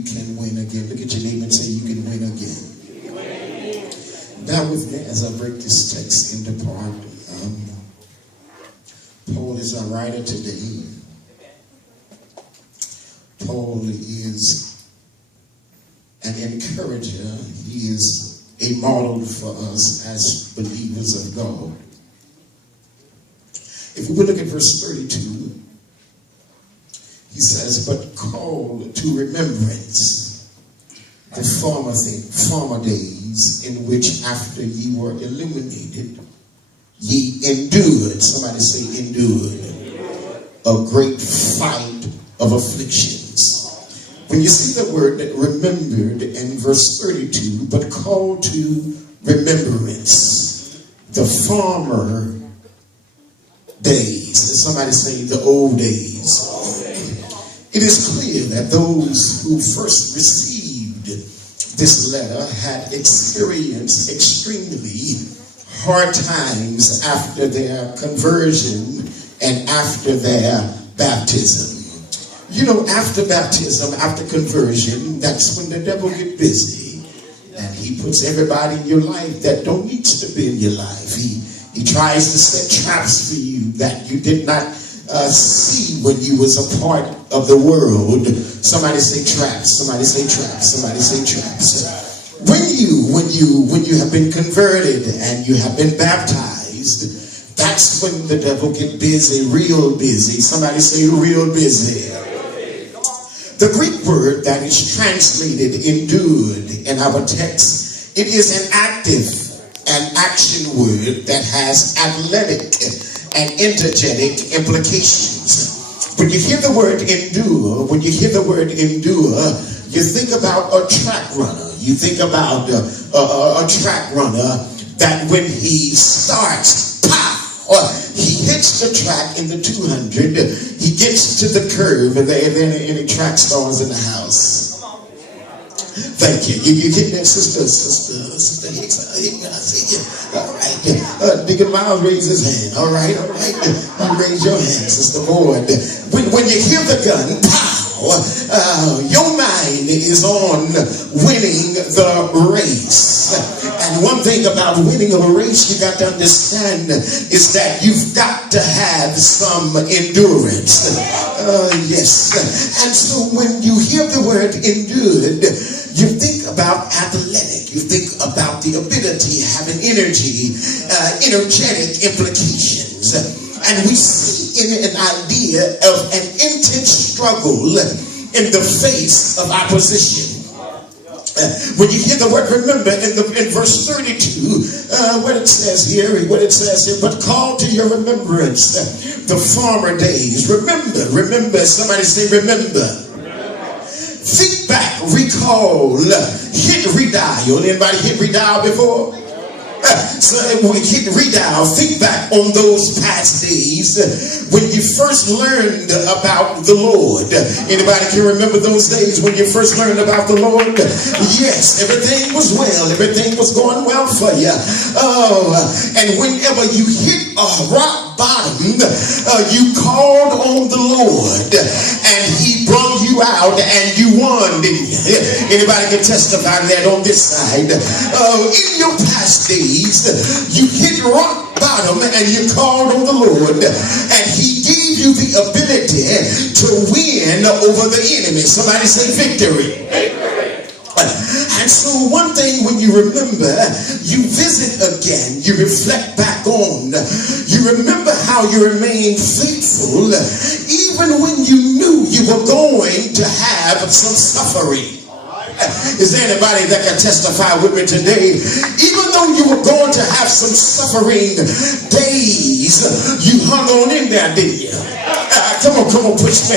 you can win again. Look at your neighbor and say, you can win again. Bear with me as I break this text into part. Paul is our writer today. Paul is an encourager. He is a model for us as believers of God. If we look at verse 32, he says, but call to remembrance the former days in which after ye were illuminated, ye endured, somebody say endured, a great fight of afflictions. When you see the word remembered in verse 32, but call to remembrance the former days, somebody say the old days. It is clear that those who first received this letter had experienced extremely hard times after their conversion and after their baptism. You know, after baptism, after conversion, that's when the devil gets busy. And he puts everybody in your life that don't need to be in your life. He tries to set traps for you that you did not see when you was a part of the world. Somebody say traps. Somebody say traps. Somebody say traps. When you have been converted and you have been baptized, that's when the devil get busy, real busy. Somebody say real busy. The Greek word that is translated endured in our text, it is an active and action word that has athletic and energetic implications. When you hear the word endure, you think about a track runner. You think about a track runner that when he starts, he hits the track in the 200, he gets to the curve, and there any track stars in the house. Thank you. You get that, Sister Hicks? I see you. All right. Deacon Miles raise his hand. All right. You raise your hand, Sister Boyd. When you hear the gun, pow, your mind is on winning the race. And one thing about winning a race you got to understand is that you've got to have some endurance. Yes. And so when you hear the word endured, you think about athletic. You think about the ability, having energy, energetic implications. And we see in an idea of an intense struggle in the face of opposition. When you hear the word remember in verse 32, what it says here, but call to your remembrance the former days. Remember, somebody say remember. Think back, recall, hit redial. Anybody hit redial before? So we hit redial. Think back on those past days when you first learned about the Lord. Anybody can remember those days when you first learned about the Lord? Yes, everything was well. Everything was going well for you. And whenever you hit a rock bottom, you called on the Lord and he brought you out and you won. Anybody can testify to that on this side. In your past days, you hit rock bottom and you called on the Lord and he gave you the ability to win over the enemy. Somebody say victory. And so one thing when you remember, you visit again, you reflect back on, you remember how you remained faithful even when you knew you were going to have some suffering. Is there anybody that can testify with me today? Even though you were going to have some suffering days, you hung on in there, didn't you? Come on, push me.